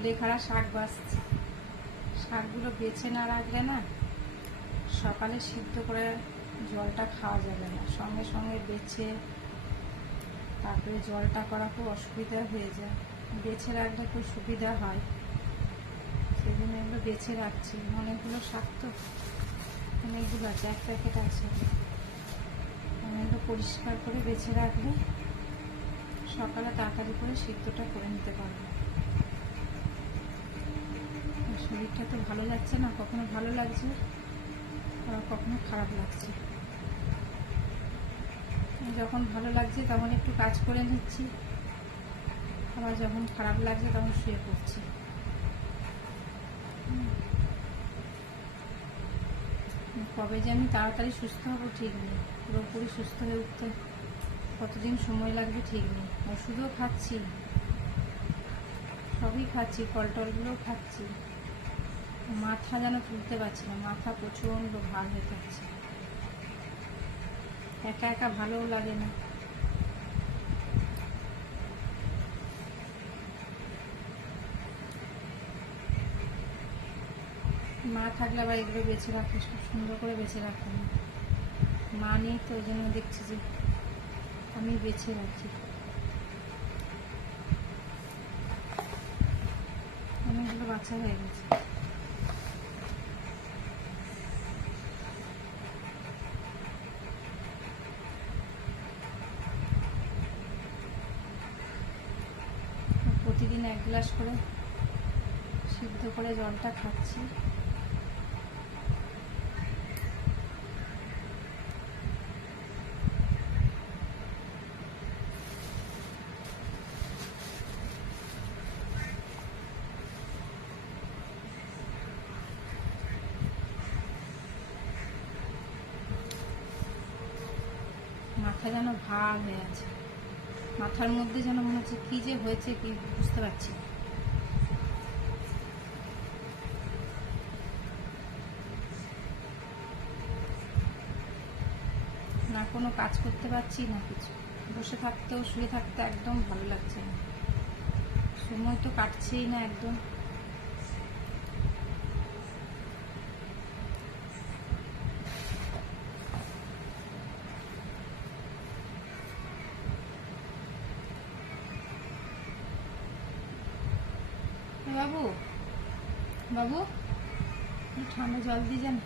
কুলেখাড়া শাক বাছছি। শাকগুলো বেছে না রাখলে না সকালে সিদ্ধ করে জলটা খাওয়া যাবে না, সঙ্গে সঙ্গে বেছে তারপরে জলটা করা খুব অসুবিধা হয়ে যায়। বেছে রাখলে খুব সুবিধা হয়, সেজন্য এগুলো বেছে রাখছি। অনেকগুলো শাক তো, অনেকগুলো আছে, এক প্যাকেট আছে। অনেকগুলো পরিষ্কার করে বেছে রাখলে সকালে তাড়াতাড়ি করে সিদ্ধটা করে নিতে পারবো। শরীরটা তো ভালো যাচ্ছে না, কখনো ভালো লাগছে আবার কখনো খারাপ লাগছে। যখন ভালো লাগছে তখন একটু কাজ করে নিচ্ছি, আবার যখন খারাপ লাগছে তখন শুয়ে পড়ছি। কবে যে আমি তাড়াতাড়ি সুস্থ হব ঠিক নেই, পুরোপুরি সুস্থ হয়ে উঠতে কতদিন সময় লাগবে ঠিক নেই। ওষুধও খাচ্ছি, সবই খাচ্ছি, ফল টলগুলোও খাচ্ছি। মাথা যেন তুলতে পারছি না, মাথা প্রচণ্ড ভার হয়ে যাচ্ছে। একা একা ভালোও লাগে না। মা থাকলে আবার এগুলো বেছে রাখতে খুব সুন্দর করে বেছে রাখতাম। মা নেই তো ওই জন্য দেখছি যে আমি বেছে রাখি। অনেকগুলো বাচ্চা হয়ে গেছে। প্রতিদিন 1 গ্লাস করে সিদ্ধ করে জলটা খাচ্ছি। মাথা যেন ভার হয়ে আছে, মাথার মধ্যে যেন মনে হচ্ছে কি যে হয়েছে কি বুঝতে পারছি না। কোনো কাজ করতে পারছি না, কিছু বসে থাকতেও শুয়ে থাকতে একদম ভালো লাগছে না। সময় তো কাটছেই না একদম। বাবু বাবু ঠান্ডা জল দিয়ে যান।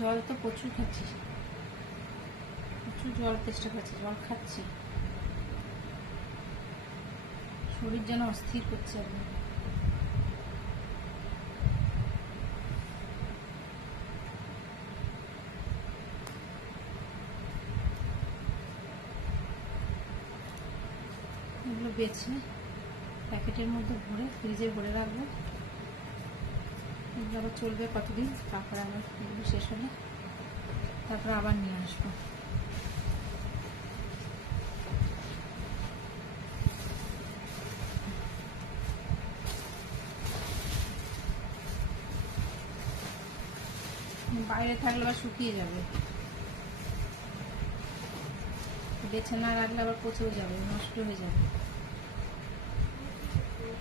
জল তো প্রচুর খাচ্ছি, প্রচুর জল চেষ্টা করছি, জল খাচ্ছি। শরীর যেন অস্থির করছে একদম। এগুলো বেছে প্যাকেটের মধ্যে ভরে ফ্রিজে ভরে রাখবো। এগুলো আবার চলবে কতদিন, তারপরে আবার এগুলো শেষ হলে তারপরে আবার নিয়ে আসবো। বাইরে থাকলে আবার শুকিয়ে যাবে, বেছে না রাখলে আবার পচেও যাবে, নষ্ট হয়ে যাবে।